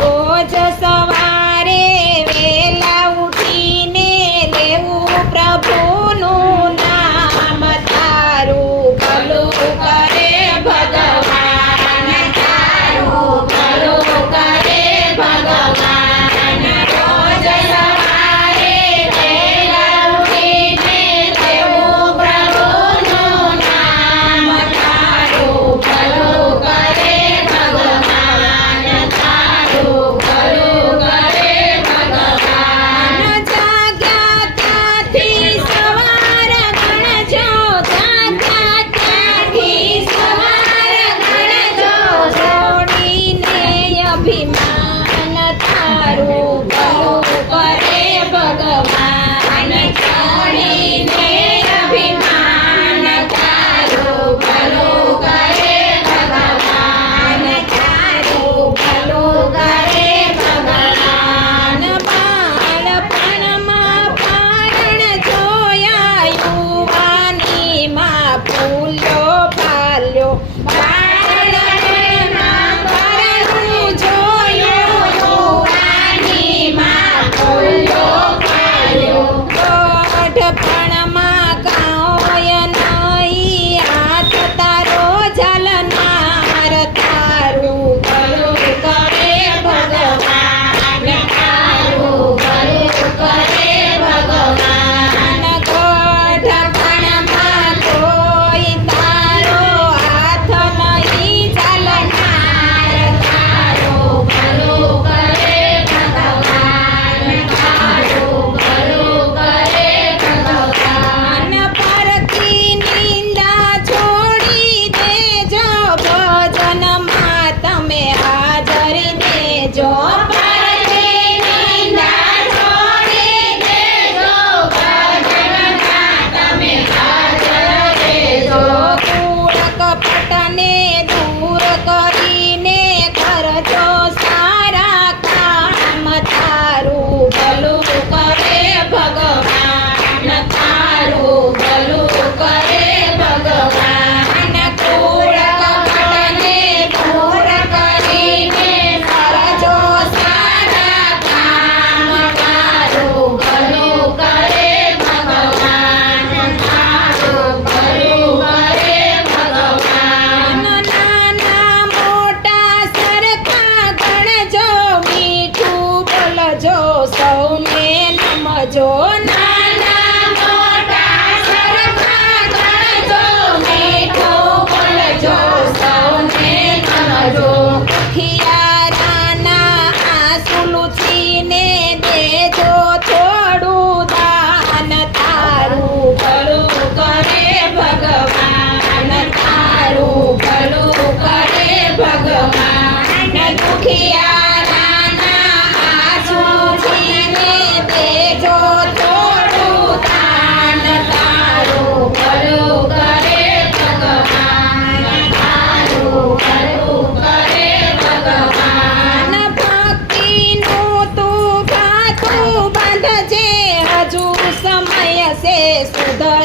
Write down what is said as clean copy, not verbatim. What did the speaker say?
રોજ સવારે વેલા ઉઠીને લેવું પ્રભુનું નામ તારું ભલું કરે ભગવાન તારું ભલું કરે ભગવાન રોજ સવારે વેલા ઉઠીને લેવું પ્રભુનું નામ તારું ભલું કરે ભગવાન તારું ભલું કરે ભગવાન જાગ્યા ત્યાંથી સવાર ગણજો જાગ્યા ત્યાંથી સવાર ગણજો છોડીને અભિમાન તારું ભલું કરે ભગવાન છોડીને અભિમાન તારું ભલું કરે ભગવાન તારું ભલું કરે ભગવાન બાળપણમાં પારણ જોયા યુવાનીમાં ફૂલ્યો ફાલ્યો બાળપણમાં પારણ જોયું યુવાનીમાં ફૂલ્યો ફાલ્યો ગોઠપણમાં કાંઈ નહીં હાથ તારો ઝાલનાર તારું ભલું કરે ભગવાન તારું ભલું કરે ભગવાન ગોઠપણમાં કોઈ તારો હાથ નહીં ઝાલનાર તારું ભલું કરે ભગવાન તારું ભલું કરે ભગવાન પરકી નિંદા છોડી દેજો ભજનમાં તમે હાજર દેજો પરકી નિંદા છોડી દેજો ભજનમાં તમે હાજર દેજો કૂળ કપટને દૂર કરીને કરજો સારા કામ તારું ભલું કરે ભગવાન તારું ભલું કરે ભગવાન કૂળ કપટને દૂર કરીને કરજો સારા કામ તારું ભલું કરે ભગવાન તારું ભલું કરે ભગવાન નાના મોટા સરખા ગણજો મીઠું બોલજો સૌને નમજો નાના મોટા સરખા ગણજો મીઠું બોલજો સૌને નમજો ખિયારાના આંસુ લૂછીને દેજો થોડું દાન તારું ભલું કરે ભગવાન તારું ભલું કરે ભગવાન દુખિયારાના આંસુ લૂછીને દેજો થોડું દાન તારું ભલું કરે ભગવાન તારું ભલું કરે ભગવાન ભક્તિનું તું ગાતું બાંધજે હજુ સમય છે સુધર